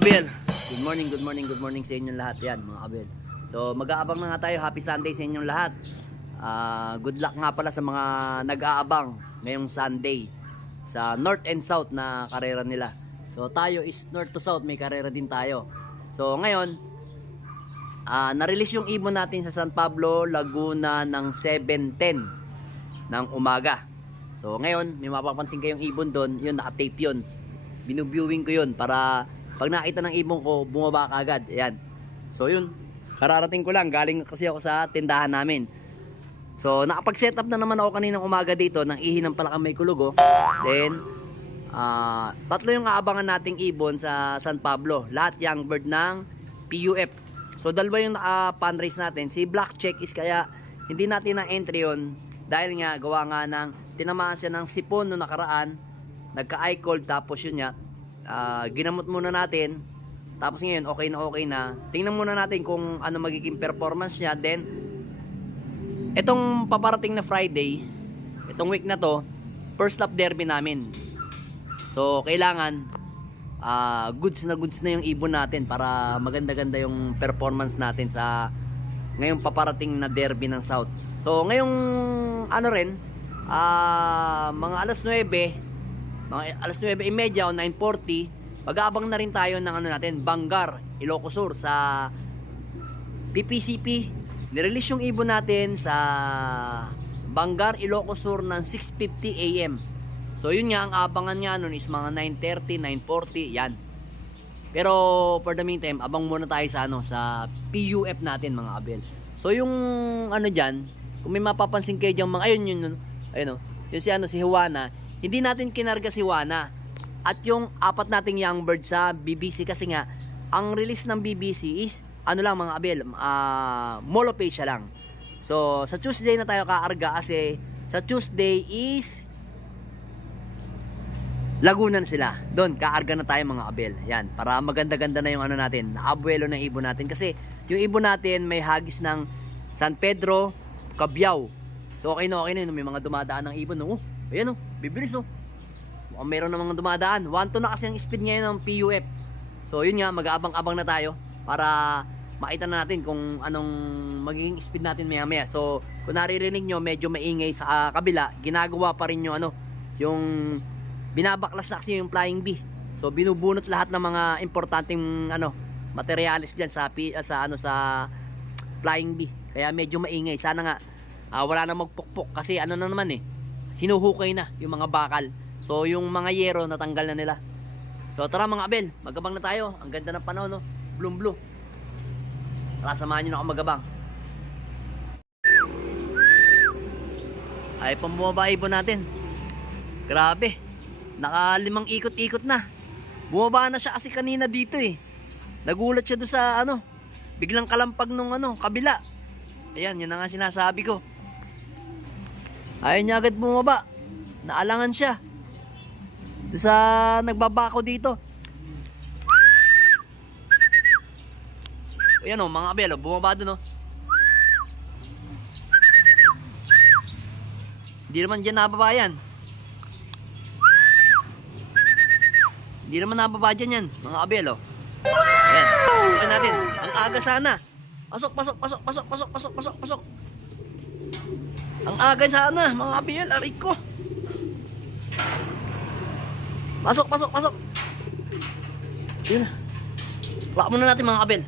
Abel, good morning sa inyong lahat yan mga Abel. So mag-aabang na nga tayo, happy Sunday sa inyong lahat. Good luck nga pala sa mga nag-aabang ngayong Sunday sa North and South na karera nila. So tayo is North to South, may karera din tayo. So ngayon, na-release yung ibon natin sa San Pablo, Laguna ng 7:10 ng umaga. So ngayon, may mapapansin kayong ibon doon, yun naka-tape yun. Binu-viewing ko yun para pag nakita ng ibon ko, bumaba ka agad. Ayan. So yun, kararating ko lang, galing kasi ako sa tindahan namin. So nakapag-set up na naman ako kaninang umaga dito ng ihi ng palakang may kulugo. Then tatlo yung aabangan nating ibon sa San Pablo, lahat young bird ng PUF. So dalawa yung fundraise natin. Si Black Check is kaya hindi natin na entry yun dahil nga gawa nga ng tinamaan siya ng sipon no nakaraan, nagka-eye cold, tapos yun nga ginamot muna natin, tapos ngayon okay na. Tingnan muna natin kung ano magiging performance niya. Then itong paparating na Friday, itong week na to, first lap derby namin. So kailangan goods na yung ibon natin para maganda-ganda yung performance natin sa ngayong paparating na derby ng South. So ngayong ano rin, mga alas 9:30 o 9:40, mag-aabang na rin tayo ng ano natin, Bangar, Ilocos Sur sa PPCP. Nirelease yung ibon natin sa Bangar, Ilocos Sur ng 6:50 AM. So yun nga, ang abangan nga nun is mga 9:30, 9:40, yan. Pero for the meantime, abang muna tayo sa ano, sa PUF natin mga Abel. So yung ano diyan, kung may mapapansin kayo diyan mga ayun yung si ano, si Juana, hindi natin kinarga si Juana. At yung apat nating young bird sa BBC, kasi nga ang release ng BBC is ano lang mga Abel, Molopecia lang. So sa Tuesday na tayo kaarga kasi sa Tuesday is Laguna na sila. Doon kaarga na tayo mga Abel. Yan, para maganda-ganda na yung ano natin, naabuelo ng ibon natin, kasi yung ibon natin may hagis ng San Pedro, Cabiao. So okay na may mga dumadaan ng ibon. Ayan bibilis mukhang meron na mga dumadaan. 1-2 na kasi ang speed ngayon ng PUF. So yun nga, mag-aabang-abang na tayo para makita na natin kung anong magiging speed natin maya-maya. So kung naririnig nyo medyo maingay sa kabila, ginagawa pa rin yung yung binabaklas na kasi yung flying bee. So binubunot lahat ng mga importanteng materyales diyan sa flying bee. Kaya medyo maingay. Sana nga wala na magpukpok kasi na naman hinuhukay na yung mga bakal. So yung mga yero natanggal na nila. So tara mga Abel, magabang na tayo. Ang ganda ng panahon, blue. Tara, samahan nyo na ako magabang. Ay bumaba ibon natin. Grabe, naka 5 ikot-ikot na. Bumaba na siya kasi kanina dito Nagulat siya doon sa biglang kalampag nung kabila. Ayan, yun na nga sinasabi ko. Ayaw niya agad bumaba. Naalangan siya doon sa nagbabako dito. Ayan mga Abel, bumaba doon Hindi naman dyan nababa yan. Hindi naman nababa dyan yan mga Abel Ayan, pasukin natin. Ang aga sana. Pasok. Ang aga sana mga Abel, aray ko. Pasok. Yun. Klak muna natin mga Abel.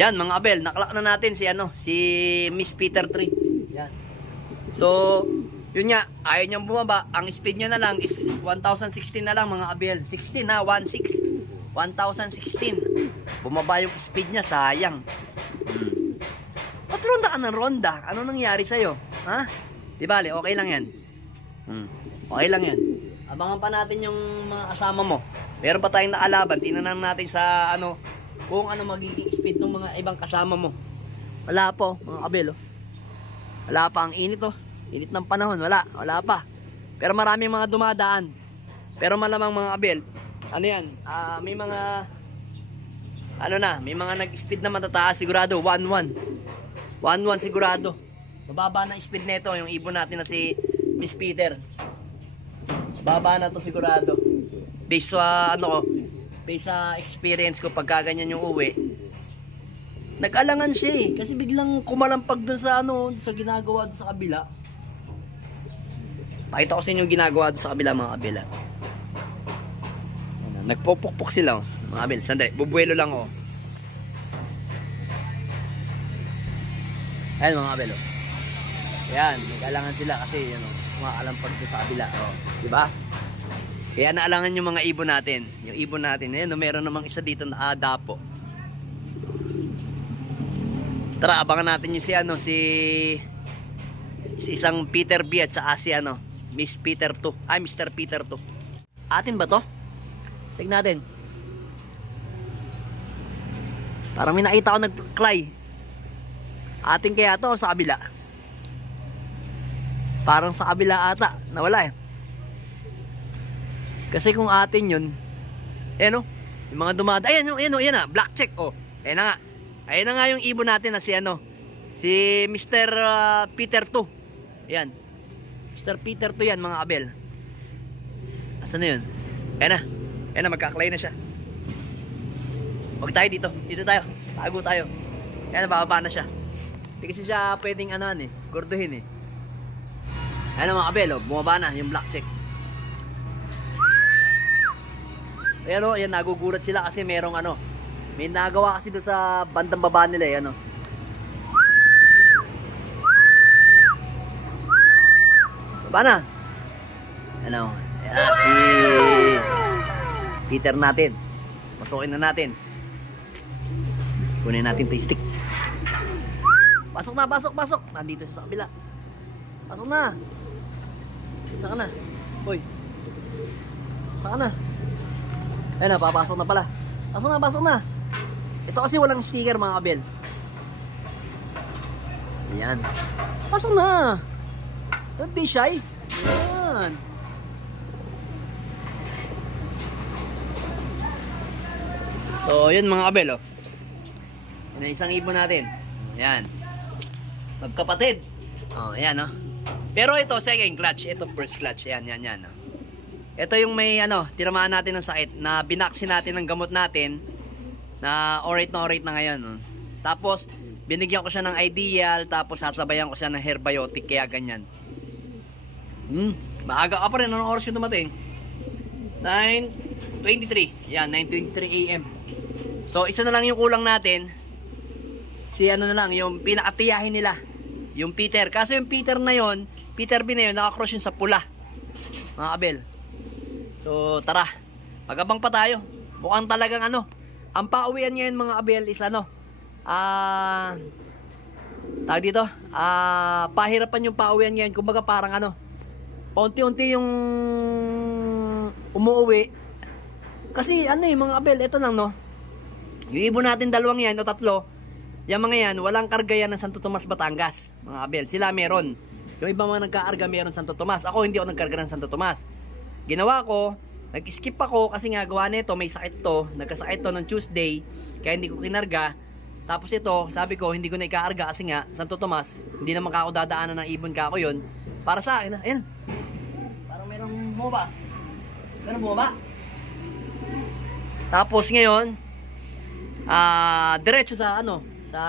Yan mga Abel, naklak na natin si Miss Peter Tree. Yan. So yun nga, ayaw niyang bumaba. Ang speed niya na lang is 1016 na lang mga Abel. 16 1016. Bumaba yung speed niya, sayang. Ba't ronda ka ng ronda? Ano nangyari sa'yo? Ha? Di bale, okay lang yan. Okay lang yan. Abangan pa natin yung mga kasama mo. Meron pa tayong naalaban. Tingnan natin sa kung magiging speed ng mga ibang kasama mo. Wala po mga Abel Wala pa, ang init Init ng panahon, wala pa. Pero maraming mga dumadaan. Pero malamang mga Abel, may mga may mga nag-speed na matataas sigurado, 1-1 sigurado. Mababa na speed nito yung ibon natin na si Miss Peter. Mababa na to sigurado. Based sa based sa experience ko pagka ganyan yung uwi, nag-alangan siya eh. Kasi biglang kumalampag doon sa ano, sa ginagawa doon sa kabila. Pakita ko sa inyo yung ginagawa doon sa kabila mga kabila. Nagpupukpok sila, mga kabel. Sandali, bubuelo lang ako. Ayan mga kabel. Ayan, nag-alangan sila kasi yun, kumakalampag doon sa kabila. Diba? Kaya naalangan yung mga ibon natin. Yung ibon natin. Ayan, meron namang isa dito na dapo. Tara, abangan natin yung si isang Peter B at saka si Miss Peter 2. Ay, Mr. Peter 2. Atin ba to? Check natin. Parang may nakita ko nag-cly. Atin kaya to o sa kabila? Parang sa kabila ata. Nawala eh. Kasi kung atin yun, yung mga dumada. Ayan na, black check. Ayan na nga. Ayan na nga yung ibon natin na si Mr. Peter 2. Ayan. Mr. Peter 2 yan mga kabel. Asan na yun? Ayan na, magkaklay na siya. Huwag tayo dito. Dito tayo. Tago tayo. Ayan na, bababa na siya. Hindi kasi siya pwedeng gorduhin eh. Ayan na mga kabel, bumaba na yung black check. Ayan ayan, nagugulat sila kasi merong may nagawa kasi doon sa bandang baba nila eh, Baba na. Ayan si Peter natin. Masukin na natin. Kunin natin ito stick. Pasok na, pasok. Nandito siya sa kabila. Pasok na. Saka na. Hoy. Saka na. Ayan na, papasok na pala. Pasok na. Ito kasi walang sticker mga kabel. Ayan. Pasok na. Don't be shy. Ayan. So, yun mga kabel, Yan ang isang ibon natin. Ayan. Magkapatid. Ayan, Pero ito, second clutch. Ito, first clutch. Ayan. Ito yung may, tinamaan natin ng sakit na binaksin natin ng gamot natin na orate na ngayon. Tapos, binigyan ko siya ng ideal, tapos sasabayan ko siya ng herbiotic, kaya ganyan. Maaga ka pa rin. Anong oras yung dumating? 9:23. Yan, 9:23 AM. So, isa na lang yung kulang natin. Si na lang, yung pinakatiyahin nila. Yung Peter. Kasi yung Peter na yon, Peter B na yun, nakakross yun sa pula. Mga kabel. So, tara. Magabang pa tayo. Mukhang talagang ang pauwian ngayon mga kabel is tawag dito, pahirapan yung pauwian ngayon. Kumbaga parang paunti-unti yung umuwi. Kasi mga kabel, ito lang yung ibon natin dalawang yan o tatlo, yung mga yan, walang karga yan ng Santo Tomas, Batangas. Mga kabel, sila meron. Yung ibang mga nagkaarga meron Santo Tomas. Ako hindi ako nagkarga ng Santo Tomas. Ginawa ko, nag-skip ako kasi nga gawa nito, may sakit to, nagkasakit to noong Tuesday, kaya hindi ko kinarga. Tapos ito, sabi ko, hindi ko na ikaarga kasi nga, Santo Tomas, hindi naman ako dadaanan ng ibon ka ako yun. Para sa akin, ayan. Parang merong bumaba. Ganun bumaba. Tapos ngayon, diretso sa sa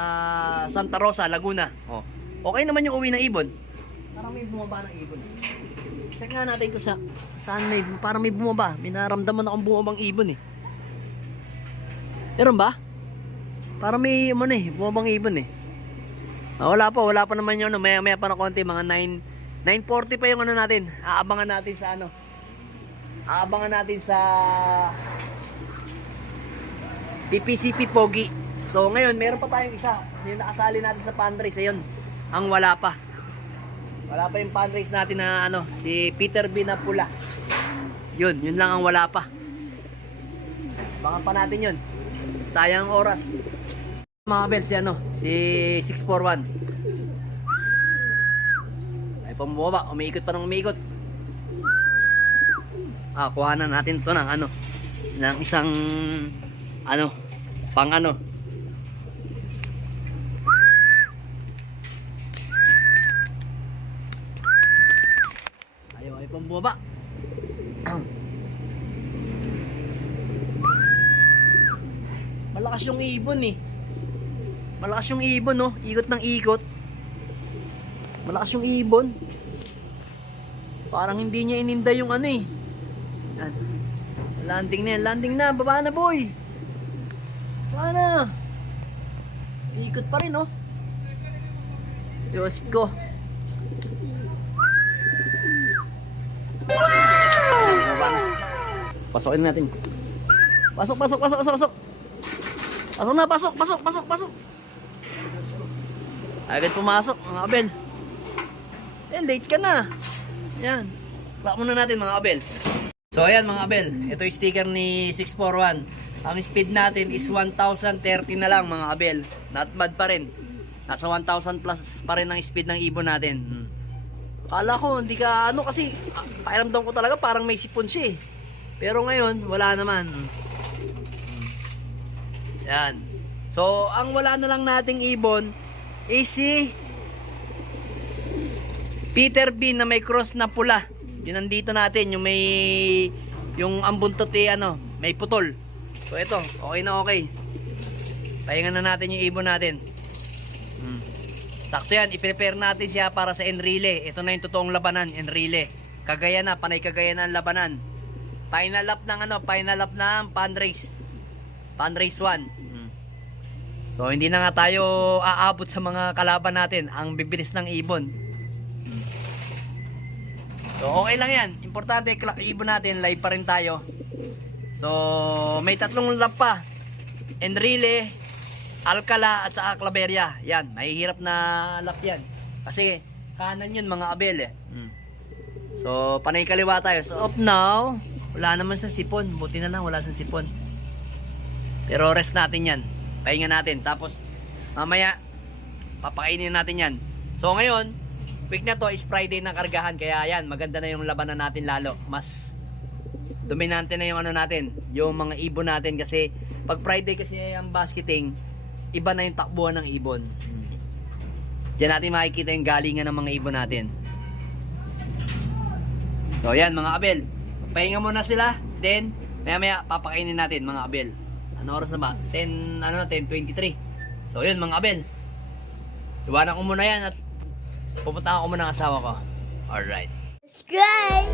Santa Rosa, Laguna. Okay naman yung uwi ng ibon. Parang may bumaba ng ibon. Check nga natin kung saan parang may bumaba. May naramdaman akong bumabang ibon eh. Meron ba? Parang may bumabang ibon eh. Wala pa naman yun. Maya pa na konti, mga 9:40 pa yung natin. Aabangan natin sa PPCP Pogi. So ngayon, meron pa tayong isa. Yung nakasali natin sa fundraise, ayun. Ang wala pa yung fundraise natin na si Peter B na pula. Yun lang ang wala pa. Abangan pa natin yun. Sayang oras. Mga kabel, si 641. Ay pumababa, umiikot pa ng umiikot. Kuhanan natin to ng isang pang ayaw pambaba. Malakas yung ibon eh. Malakas yung ibon, no? Ikot ng ikot. Malakas yung ibon. Parang hindi niya ininda yung ano eh. Yan. Landing na yan. Landing na. Baba na, boy. Baba na. Ikot pa rin, no? Diyos ko. Baba na. Pasokin natin. Pasok. Pasok na, pasok. Agad pumasok, mga kabel. Late ka na. Yan. Clock muna natin, mga kabel. So, ayan, mga kabel. Ito yung sticker ni 641. Ang speed natin is 1,030 na lang, mga kabel. Not bad pa rin. Nasa 1,000 plus pa rin ang speed ng ibon natin. Kala ko, hindi ka ano kasi, pakiramdam ko talaga parang may sipon siya eh. Pero ngayon, wala naman. Yan. So, ang wala na lang nating ibon is si Peter B na may cross na pula. Yun nandito natin, yung may yung ambuntot eh, ano, may putol. So, ito, okay na okay. Pahinga na natin yung ibon natin. Sakto yan, i-prepare natin siya para sa Enrile. Ito na yung totoong labanan, Enrile. Cagayan na, panay Cagayan na ang labanan. Final lap ng ano, final lap ng Panrace. Panrace 1. So hindi na nga tayo aabot sa mga kalaban natin. Ang bibilis ng ibon. So okay lang yan. Importante, ibon natin, live pa rin tayo. So may 3 lap pa. Enrile, Alcala at saka Claveria. Yan, mahihirap na lap yan. Kasi kanan yun, mga abel eh. So panay kaliwa tayo. So up now, wala naman sa sipon. Buti na lang wala sa sipon. Pero rest natin yan. Pahinga natin. Tapos mamaya papakainin natin yan. So ngayon, week na to is Friday ng kargahan. Kaya yan, maganda na yung labanan natin lalo. Mas dominante na yung ano natin, yung mga ibon natin. Kasi pag Friday kasi ang basketing, iba na yung takbuhan ng ibon. Diyan natin makikita yung galingan ng mga ibon natin. So yan, mga kabel, pahinga muna sila. Then maya papakainin natin, mga kabel. Ano oras na ba? 10:23. So yun, mga kabel, iwanan ko muna yan at pupunta ako muna ng asawa ko. Alright. Subscribe!